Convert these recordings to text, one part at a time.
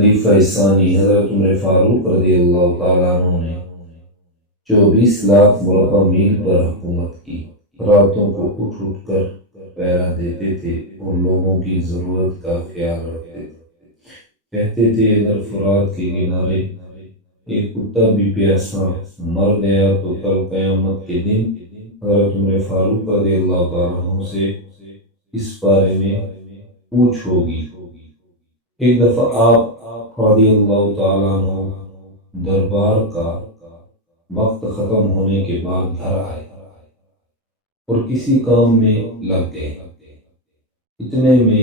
خلیفہ ثانی حضرت عمر فاروق رضی اللہ تعالیٰ عنہ نے 24 لاکھ مربع میل پر حکومت کی۔ راتوں کو اٹھ اٹھ کر پہرا دیتے تھے اور لوگوں کی ضرورت کا خیال رکھتے تھے۔ کہتے تھے اگر فرات کے کنارے ایک کتا بھی پیاسا مر گیا تو کل قیامت کے دن حضرت عمر فاروق رضی اللہ تعالیٰ عنہ سے اس بارے میں پوچھ ہوگی۔ ایک دفعہ آپ رضی اللہ تعالیٰ عنہ دربار کا وقت ختم ہونے کے بعد گھر آئے اور کسی کام میں لگ گئے۔ اتنے میں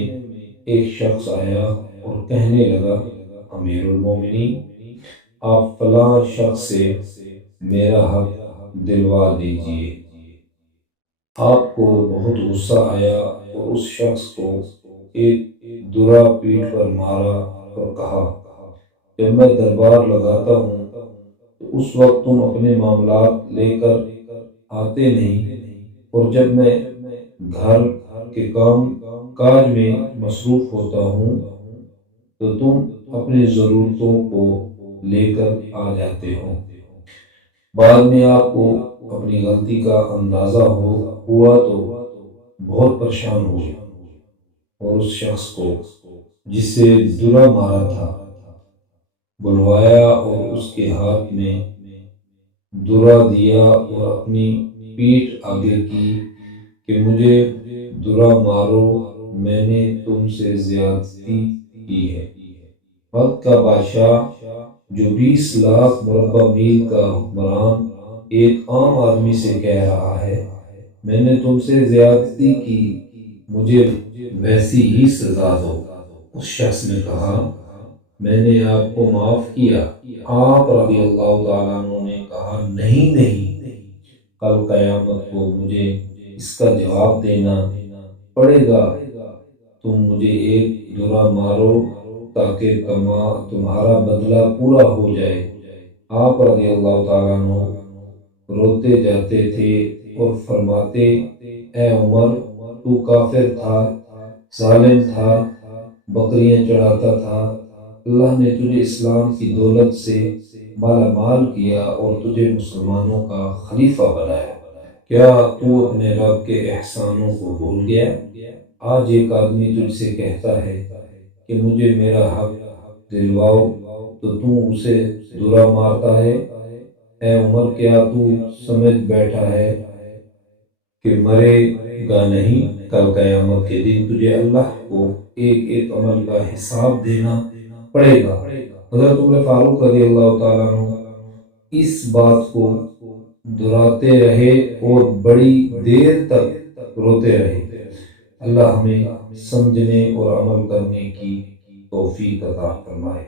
ایک شخص آیا اور کہنے لگا، امیر المومنین، آپ فلاں شخص سے میرا حق دلوا دیجئے۔ آپ کو بہت غصہ آیا اور اس شخص کو ایک درا پیٹھ پر مارا اور کہا، جب میں دربار لگاتا ہوں تو اس وقت تم اپنے معاملات لے کر آتے نہیں، اور جب میں گھر کے کام کاج میں مصروف ہوتا ہوں تو تم اپنی ضرورتوں کو لے کر آ جاتے ہو۔ بعد میں آپ کو اپنی غلطی کا اندازہ ہوا تو بہت پریشان ہوئے اور اس شخص کو جس سے درا مارا تھا بلوایا اور اس کے ہاتھ میں درا دیا اور اپنی پیٹھ آگے کی کہ مجھے درا مارو، میں نے تم سے زیادتی کی ہے۔ وقت کا بادشاہ جو 20 لاکھ مربع میل کا حکمران ایک عام آدمی سے کہہ رہا ہے، میں نے تم سے زیادتی کی، مجھے ویسی ہی سزا دو۔ اس شخص نے کہا، میں نے آپ کو معاف کیا۔ آپ رضی اللہ تعالیٰ عنہ نے کہا، نہیں نہیں، کل قیامت کو مجھے اس کا جواب دینا پڑے گا۔ تم مجھے ایک درا مارو تاکہ تمہارا بدلہ پورا ہو جائے۔ آپ رضی اللہ تعالیٰ عنہ روتے جاتے تھے اور فرماتے، اے عمر، تو کافر تھا، ظالم تھا، بکریاں چڑھاتا تھا، اللہ نے تجھے اسلام کی دولت سے مالا مال کیا اور تجھے مسلمانوں کا خلیفہ بنایا۔ کیا تو اپنے رب کے احسانوں کو بھول گیا؟ آج ایک آدمی تجھ سے کہتا ہے کہ مجھے میرا حق دلواؤ تو تو اسے درا مارتا ہے۔ اے عمر، کیا تو سمجھ بیٹھا ہے کہ مرے گا نہیں؟ کل قیامت کے دن تجھے اللہ کو ایک ایک عمل کا حساب دینا پڑے گا۔ حضرت عمر فاروق رضی اللہ تعالیٰ عنہ اس بات کو دہراتے رہے اور بڑی دیر تک روتے رہے۔ اللہ ہمیں سمجھنے اور عمل کرنے کی توفیق عطا فرمائے۔